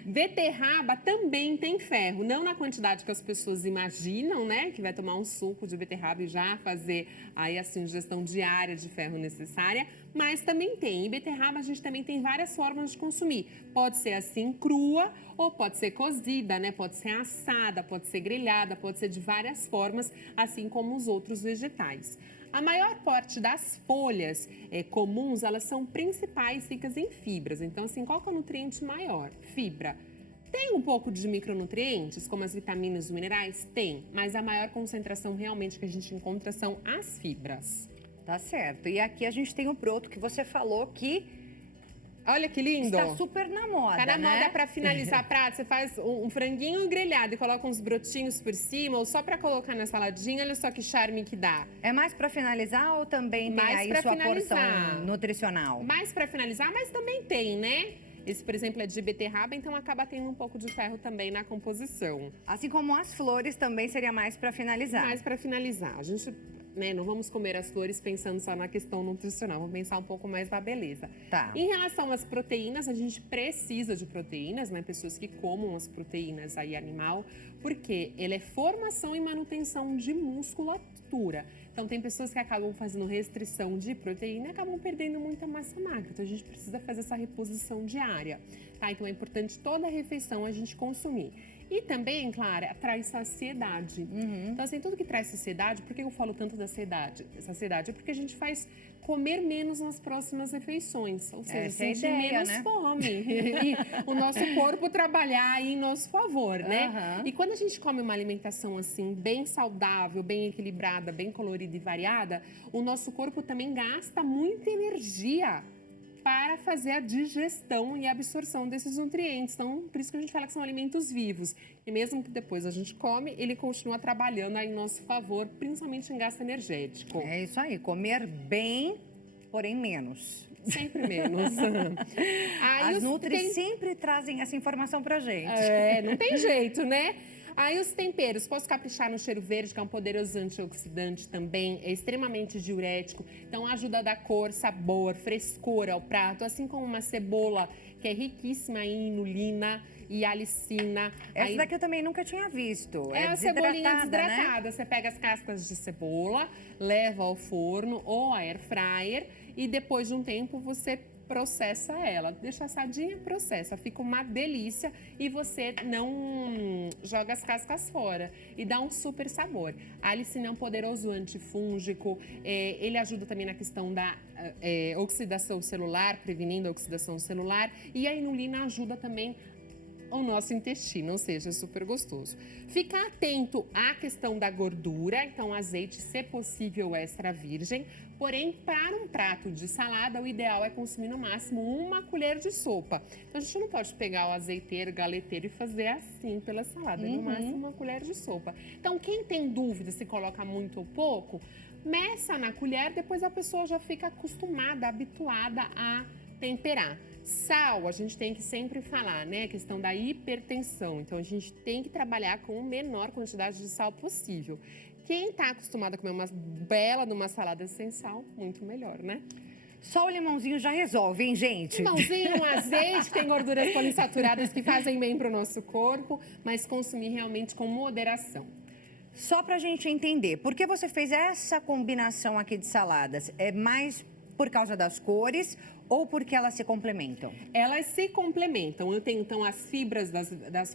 Beterraba também tem ferro. Não na quantidade que as pessoas imaginam, né? Que vai tomar um suco de beterraba e já fazer aí assim, ingestão diária de ferro necessária. Mas também tem. Em beterraba a gente também tem várias formas de consumir. Pode ser assim crua ou pode ser cozida, né? Pode ser assada, pode ser grelhada, pode ser de várias formas, assim como os outros vegetais. A maior parte das folhas comuns, elas são principais ricas em fibras. Então, assim, qual que é o nutriente maior? Fibra. Tem um pouco de micronutrientes, como as vitaminas e os minerais? Tem, mas a maior concentração realmente que a gente encontra são as fibras. Tá certo. E aqui a gente tem o broto que você falou que... Olha que lindo! Está super na moda, Tá na né? moda para finalizar prato. Você faz um franguinho grelhado e coloca uns brotinhos por cima, ou só para colocar na saladinha. Olha só que charme que dá. É mais para finalizar ou também tem Mais aí pra sua finalizar. porção nutricional? Mais para finalizar, mas também tem, né? Esse, por exemplo, é de beterraba, então acaba tendo um pouco de ferro também na composição. Assim como as flores também seria mais para finalizar. Mais para finalizar, a gente, né, não vamos comer as flores pensando só na questão nutricional, vamos pensar um pouco mais na beleza. Tá. Em relação às proteínas, a gente precisa de proteínas, né? Pessoas que comam as proteínas aí animal, porque ele é formação e manutenção de musculatura. Então, tem pessoas que acabam fazendo restrição de proteína e acabam perdendo muita massa magra. Então, a gente precisa fazer essa reposição diária, tá? Então, é importante toda a refeição a gente consumir. E também, Clara, traz saciedade. Então, assim, tudo que traz saciedade, por que eu falo tanto da saciedade? É porque a gente faz comer menos nas próximas refeições. Ou seja, Essa é a sentir ideia, menos né? fome. E o nosso corpo trabalhar aí em nosso favor, né? Aham. E quando a gente come uma alimentação assim, bem saudável, bem equilibrada, bem colorida e variada, o nosso corpo também gasta muita energia. para fazer a digestão e a absorção desses nutrientes. Então, por isso que a gente fala que são alimentos vivos. E mesmo que depois a gente come, ele continua trabalhando aí em nosso favor, principalmente em gasto energético. É isso aí, comer bem, porém menos. Sempre menos. As Nutri sempre trazem essa informação pra gente. Não tem jeito, né? Aí os temperos, posso caprichar no cheiro verde, que é um poderoso antioxidante também, é extremamente diurético, então ajuda a dar cor, sabor, frescor ao prato, assim como uma cebola, que é riquíssima em inulina e alicina. Essa daqui eu também nunca tinha visto. É a cebolinha desidratada. Né? Você pega as cascas de cebola, leva ao forno ou a air fryer e depois de um tempo você processa ela. Deixa assadinha, processa. Fica uma delícia e você não joga as cascas fora. E dá um super sabor. A alicina é um poderoso antifúngico. Ele ajuda também na questão da oxidação celular, prevenindo a oxidação celular. E a inulina ajuda também o nosso intestino, ou seja, é super gostoso. Ficar atento à questão da gordura, então azeite, se possível, extra virgem. Porém, para um prato de salada, o ideal é consumir no máximo 1 colher de sopa. Então, a gente não pode pegar o azeiteiro, galeteiro e fazer assim pela salada, no máximo 1 colher de sopa. Então, quem tem dúvida se coloca muito ou pouco, meça na colher, depois a pessoa já fica acostumada, habituada a temperar. Sal, a gente tem que sempre falar, né? A questão da hipertensão. Então, a gente tem que trabalhar com a menor quantidade de sal possível. Quem está acostumado a comer uma bela de uma salada sem sal, muito melhor, né? Só o limãozinho já resolve, hein, gente? Limãozinho, um azeite, tem gorduras poliinsaturadas que fazem bem para o nosso corpo, mas consumir realmente com moderação. Só pra gente entender, por que você fez essa combinação aqui de saladas? É mais por causa das cores ou porque elas se complementam? Elas se complementam. Eu tenho, então, as fibras das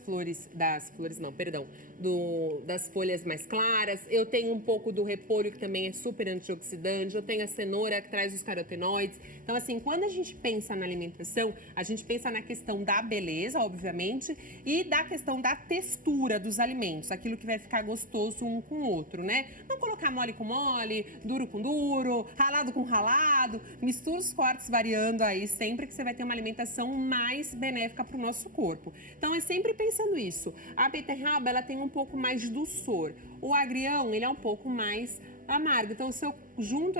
folhas mais claras. Eu tenho um pouco do repolho, que também é super antioxidante. Eu tenho a cenoura, que traz os carotenoides. Então, assim, quando a gente pensa na alimentação, a gente pensa na questão da beleza, obviamente, e da questão da textura dos alimentos. Aquilo que vai ficar gostoso um com o outro, né? Não colocar mole com mole, duro com duro, ralado com ralado. Mistura os cortes variando aí sempre, que você vai ter uma alimentação mais benéfica para o nosso corpo. Então, é sempre pensando isso. A beterraba, ela tem um pouco mais de dulçor. O agrião, ele é um pouco mais amargo. Então, se eu junto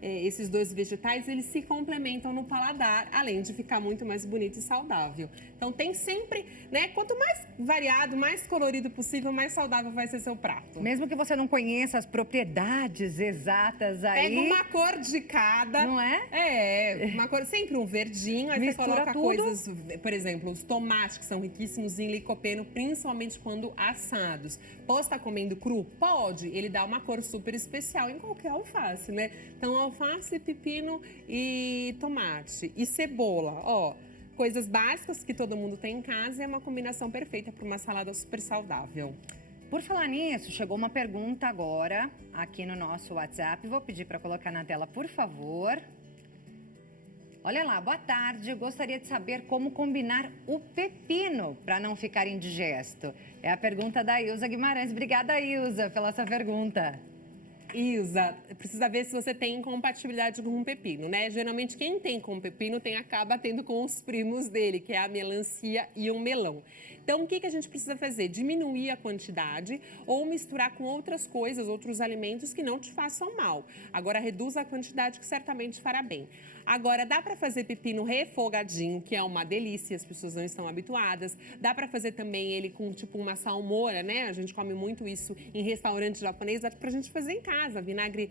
esses dois vegetais, eles se complementam no paladar, além de ficar muito mais bonito e saudável. Então, tem sempre, né? Quanto mais variado, mais colorido possível, mais saudável vai ser seu prato. Mesmo que você não conheça as propriedades exatas aí... Pega uma cor de cada. Não é? Uma cor, sempre um verdinho, aí mistura você coloca tudo. Coisas, por exemplo, os tomates, que são riquíssimos em licopeno, principalmente quando assados. Posso estar comendo cru? Pode. Ele dá uma cor super especial em qualquer alface, né? Então, alface, pepino e tomate. E cebola, ó. Coisas básicas que todo mundo tem em casa, é uma combinação perfeita para uma salada super saudável. Por falar nisso, chegou uma pergunta agora aqui no nosso WhatsApp. Vou pedir para colocar na tela, por favor. Olha lá, boa tarde. Gostaria de saber como combinar o pepino para não ficar indigesto. É a pergunta da Ilza Guimarães. Obrigada, Ilza, pela sua pergunta. Ilza, precisa ver se você tem compatibilidade com o pepino, né? Geralmente quem tem com o pepino acaba tendo com os primos dele, que é a melancia e o melão. Então, o que a gente precisa fazer? Diminuir a quantidade ou misturar com outras coisas, outros alimentos que não te façam mal. Agora, reduz a quantidade, que certamente fará bem. Agora, dá para fazer pepino refogadinho, que é uma delícia, as pessoas não estão habituadas. Dá para fazer também ele com tipo uma salmoura, né? A gente come muito isso em restaurante japonês, dá pra gente fazer em casa. Vinagre,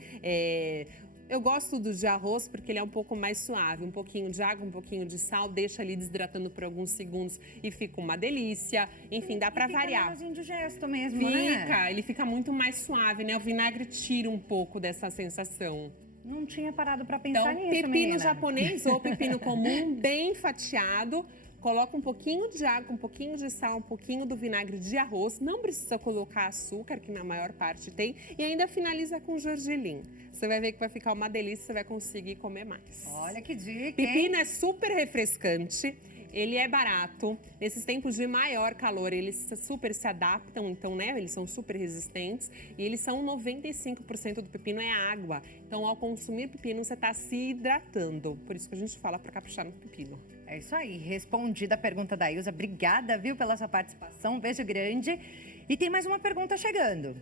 eu gosto do de arroz porque ele é um pouco mais suave. Um pouquinho de água, um pouquinho de sal, deixa ali desidratando por alguns segundos e fica uma delícia. Enfim, dá para variar. Fica indigesto mesmo, né? Ele fica muito mais suave, né? O vinagre tira um pouco dessa sensação. Não tinha parado para pensar então, nisso, pepino menina. japonês ou pepino comum, bem fatiado. Coloca um pouquinho de água, um pouquinho de sal, um pouquinho do vinagre de arroz. Não precisa colocar açúcar, que na maior parte tem. E ainda finaliza com gergelim. Você vai ver que vai ficar uma delícia, você vai conseguir comer mais. Olha que dica, Pepino hein? é super refrescante. ele é barato. Nesses tempos de maior calor, eles super se adaptam, então, né, eles são super resistentes. E eles são 95% do pepino é água. Então, ao consumir pepino, você está se hidratando. Por isso que a gente fala para caprichar no pepino. É isso aí, respondida a pergunta da Ilza. Obrigada, viu, pela sua participação. Um beijo grande. E tem mais uma pergunta chegando.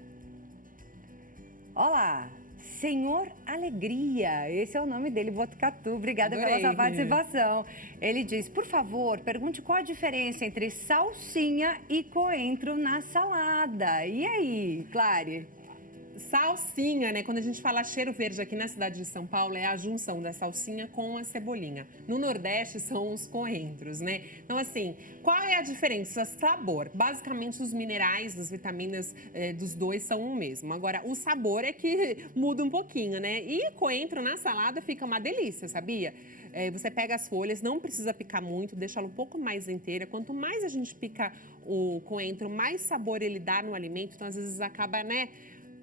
Olá, Senhor Alegria, esse é o nome dele, Botucatu. Obrigada Adorei. pela sua participação. Ele diz, por favor, pergunte qual a diferença entre salsinha e coentro na salada. E aí, Clary? Salsinha, né? Quando a gente fala cheiro verde aqui na cidade de São Paulo, é a junção da salsinha com a cebolinha. No Nordeste são os coentros, né? Então, assim, qual é a diferença? Sabor. Basicamente, os minerais, as vitaminas dos dois são o mesmo. Agora, o sabor é que muda um pouquinho, né? E coentro na salada fica uma delícia, sabia? Você pega as folhas, não precisa picar muito, deixa ela um pouco mais inteira. Quanto mais a gente pica o coentro, mais sabor ele dá no alimento. Então, às vezes, acaba, né,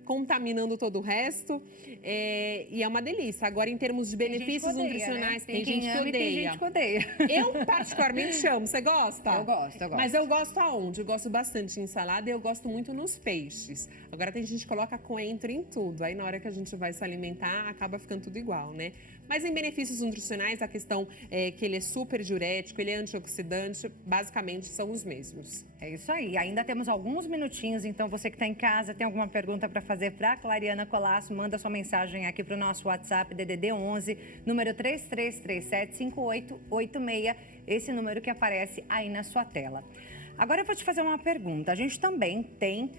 contaminando todo o resto. E é uma delícia. Agora, em termos de benefícios nutricionais, né? tem gente que ama e odeia. tem gente que odeia. Eu, particularmente, amo. Você gosta? Eu gosto. Mas eu gosto aonde? Eu gosto bastante em salada e eu gosto muito nos peixes. Agora, tem gente que coloca coentro em tudo. Aí, na hora que a gente vai se alimentar, acaba ficando tudo igual, né? Mas em benefícios nutricionais, a questão é que ele é super diurético, ele é antioxidante, basicamente são os mesmos. É isso aí. Ainda temos alguns minutinhos, então você que está em casa, tem alguma pergunta para fazer para a Clariana Colasso, manda sua mensagem aqui para o nosso WhatsApp, DDD 11, número 33375886, esse número que aparece aí na sua tela. Agora eu vou te fazer uma pergunta. A gente também tem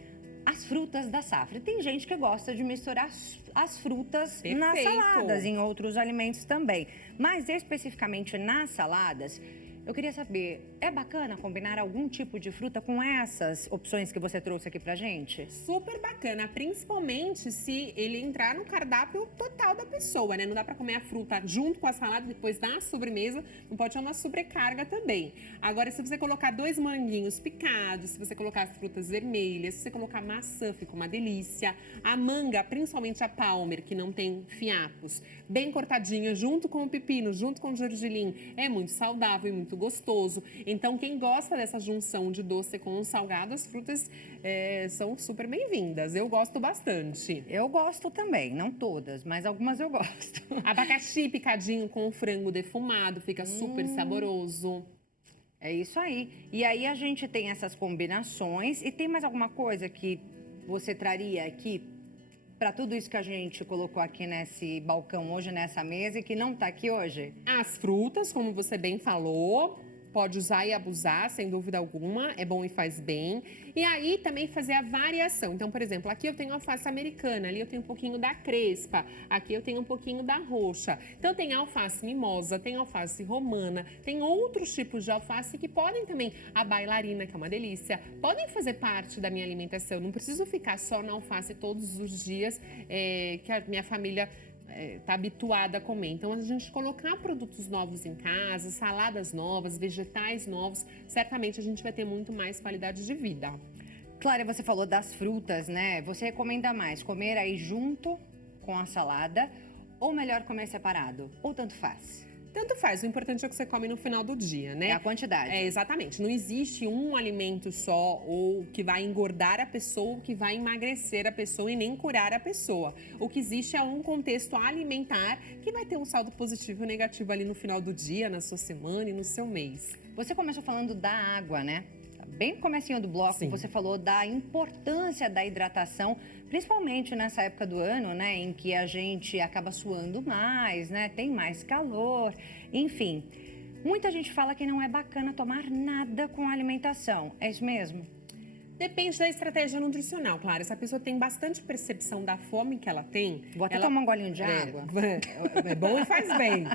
as frutas da safra. Tem gente que gosta de misturar as frutas nas Perfeito. saladas, em outros alimentos também. Mas especificamente nas saladas, eu queria saber, é bacana combinar algum tipo de fruta com essas opções que você trouxe aqui pra gente? Super bacana, principalmente se ele entrar no cardápio total da pessoa, né? Não dá pra comer a fruta junto com a salada, depois da sobremesa, não pode ter uma sobrecarga também. Agora, se você colocar 2 manguinhos picados, se você colocar as frutas vermelhas, se você colocar maçã, fica uma delícia. A manga, principalmente a Palmer, que não tem fiapos, bem cortadinha, junto com o pepino, junto com o gergelim, é muito saudável e muito gostoso. Então, quem gosta dessa junção de doce com o salgado, as frutas são super bem-vindas. Eu gosto bastante. Eu gosto também, não todas, mas algumas eu gosto. Abacaxi picadinho com frango defumado, fica super saboroso. É isso aí. E aí a gente tem essas combinações. E tem mais alguma coisa que você traria aqui para tudo isso que a gente colocou aqui nesse balcão hoje, nessa mesa, e que não está aqui hoje? As frutas, como você bem falou, pode usar e abusar, sem dúvida alguma, é bom e faz bem. E aí também fazer a variação. Então, por exemplo, aqui eu tenho alface americana, ali eu tenho um pouquinho da crespa, aqui eu tenho um pouquinho da roxa. Então tem alface mimosa, tem alface romana, tem outros tipos de alface que podem também, a bailarina, que é uma delícia, podem fazer parte da minha alimentação. Não preciso ficar só na alface todos os dias, que a minha família está habituada a comer. Então, a gente colocar produtos novos em casa, saladas novas, vegetais novos, certamente a gente vai ter muito mais qualidade de vida. Clara, você falou das frutas, né? Você recomenda mais comer aí junto com a salada ou melhor comer separado? Ou tanto faz? Tanto faz, o importante é que você come no final do dia, né? É a quantidade. Exatamente. Não existe um alimento só ou que vai engordar a pessoa ou que vai emagrecer a pessoa e nem curar a pessoa. O que existe é um contexto alimentar que vai ter um saldo positivo e negativo ali no final do dia, na sua semana e no seu mês. Você começou falando da água, né? Bem no comecinho do bloco, Sim. Você falou da importância da hidratação, principalmente nessa época do ano, né, em que a gente acaba suando mais, né, tem mais calor, enfim. Muita gente fala que não é bacana tomar nada com alimentação, é isso mesmo? Depende da estratégia nutricional, claro. Se a pessoa tem bastante percepção da fome que ela tem... Vou até tomar um golinho de água. É bom e faz bem.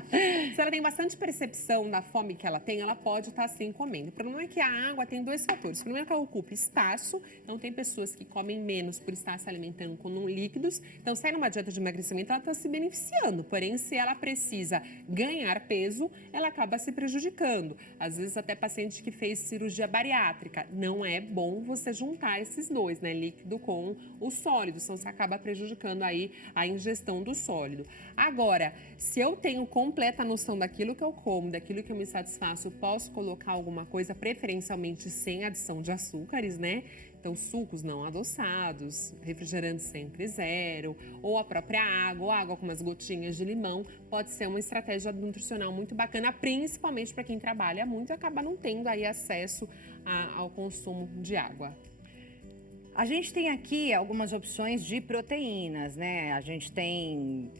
Se ela tem bastante percepção da fome que ela tem, ela pode estar assim comendo. O problema é que a água tem 2 fatores. Primeiro que ela ocupa espaço, então tem pessoas que comem menos por estar se alimentando com líquidos. Então, se é numa dieta de emagrecimento, ela está se beneficiando. Porém, se ela precisa ganhar peso, ela acaba se prejudicando. Às vezes, até paciente que fez cirurgia bariátrica. Não é bom você juntar esses dois, né? Líquido com o sólido. Então, você acaba prejudicando aí a ingestão do sólido. Agora, se eu tenho completa noção daquilo que eu como, daquilo que eu me satisfaço, posso colocar alguma coisa, preferencialmente sem adição de açúcares, né? Então, sucos não adoçados, refrigerantes sempre zero, ou a própria água, ou água com umas gotinhas de limão, pode ser uma estratégia nutricional muito bacana, principalmente para quem trabalha muito e acaba não tendo aí acesso ao consumo de água. A gente tem aqui algumas opções de proteínas, né? A gente tem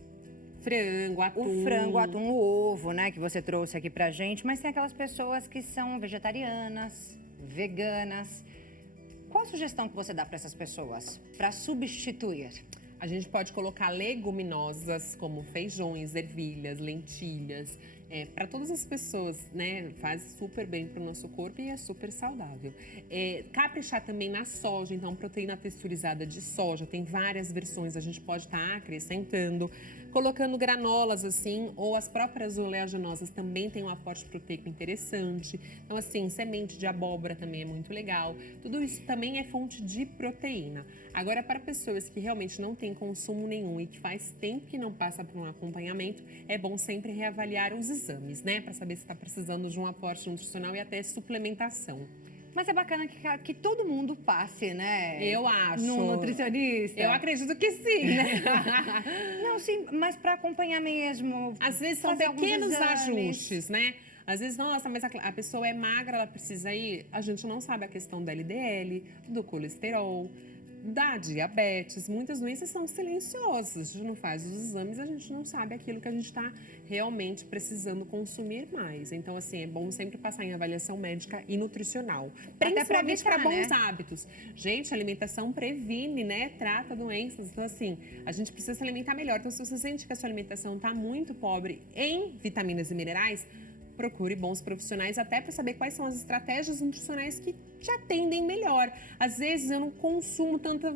Frango, atum. o frango, o atum, o ovo, né? Que você trouxe aqui pra gente. Mas tem aquelas pessoas que são vegetarianas, veganas. Qual a sugestão que você dá para essas pessoas para substituir? A gente pode colocar leguminosas como feijões, ervilhas, lentilhas. Para todas as pessoas, né? Faz super bem para o nosso corpo e é super saudável. Caprichar também na soja, então proteína texturizada de soja, tem várias versões, a gente pode estar acrescentando. Colocando granolas assim, ou as próprias oleaginosas também tem um aporte proteico interessante. Então assim, semente de abóbora também é muito legal. Tudo isso também é fonte de proteína. Agora, para pessoas que realmente não têm consumo nenhum e que faz tempo que não passa por um acompanhamento, é bom sempre reavaliar os exames, né? Para saber se está precisando de um aporte nutricional e até suplementação. Mas é bacana que todo mundo passe, né? Eu acho. No nutricionista. Eu acredito que sim, né? Não, sim, mas para acompanhar mesmo. Às vezes são fazer alguns pequenos exames. ajustes, né? Às vezes, nossa, mas a pessoa é magra, ela precisa ir. A gente não sabe a questão da LDL, do colesterol, da diabetes. Muitas doenças são silenciosas. A gente não faz os exames, a gente não sabe aquilo que a gente está realmente precisando consumir mais. Então, assim, é bom sempre passar em avaliação médica e nutricional. Principalmente para bons hábitos. Gente, a alimentação previne, né? Trata doenças. Então, assim, a gente precisa se alimentar melhor. Então, se você sente que a sua alimentação está muito pobre em vitaminas e minerais, procure bons profissionais até para saber quais são as estratégias nutricionais que te atendem melhor. Às vezes eu não consumo tanta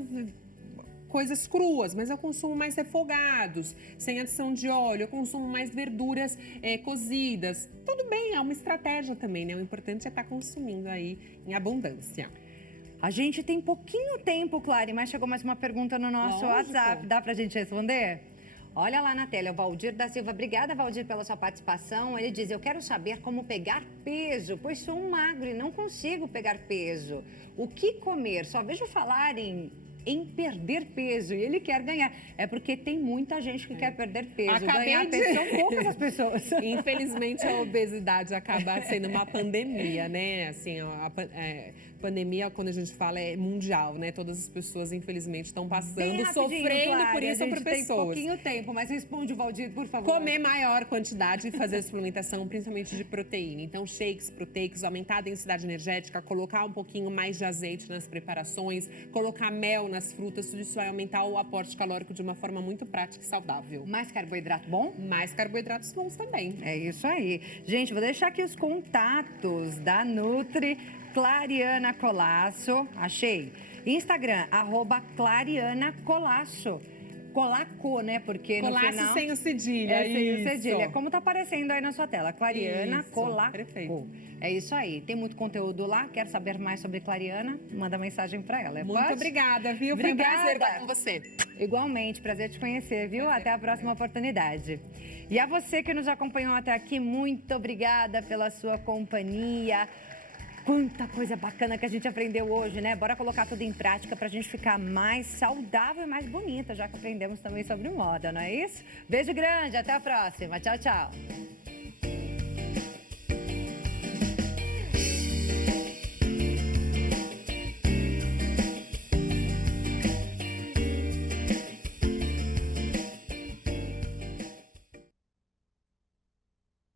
coisas cruas, mas eu consumo mais refogados, sem adição de óleo, eu consumo mais verduras cozidas. Tudo bem, é uma estratégia também, né? O importante é estar consumindo aí em abundância. A gente tem pouquinho tempo, Clary, mas chegou mais uma pergunta no nosso WhatsApp. Dá pra gente responder? Olha lá na tela, o Valdir da Silva. Obrigada, Valdir, pela sua participação. Ele diz, eu quero saber como pegar peso, pois sou um magro e não consigo pegar peso. O que comer? Só vejo falar em perder peso e ele quer ganhar. É porque tem muita gente que quer perder peso. São poucas as pessoas. Infelizmente, a obesidade acaba sendo uma pandemia, né? Assim, pandemia, quando a gente fala, é mundial, né? Todas as pessoas, infelizmente, estão passando, sofrendo Claro, por isso por pessoas. Tem pouquinho tempo, mas responde o Valdir, por favor. Comer maior quantidade e fazer suplementação, principalmente de proteína. Então, shakes proteicos, aumentar a densidade energética, colocar um pouquinho mais de azeite nas preparações, colocar mel nas frutas, tudo isso vai aumentar o aporte calórico de uma forma muito prática e saudável. Mais carboidrato bom? Mais carboidratos bons também. É isso aí. Gente, vou deixar aqui os contatos da Nutri Clariana Colasso. Achei. Instagram, @ClarianaColasso. Colaco, né? Porque no Colasso final... sem o cedilha. Sem o cedilha. Como tá aparecendo aí na sua tela. Clariana Colaco. Perfeito. É isso aí. Tem muito conteúdo lá. Quer saber mais sobre Clariana? Manda mensagem pra ela. Muito obrigada, viu? Obrigada. Foi um prazer estar com você. Igualmente, prazer te conhecer, viu? Até a próxima oportunidade. E a você que nos acompanhou até aqui, muito obrigada pela sua companhia. Quanta coisa bacana que a gente aprendeu hoje, né? Bora colocar tudo em prática pra gente ficar mais saudável e mais bonita, já que aprendemos também sobre moda, não é isso? Beijo grande, até a próxima. Tchau, tchau.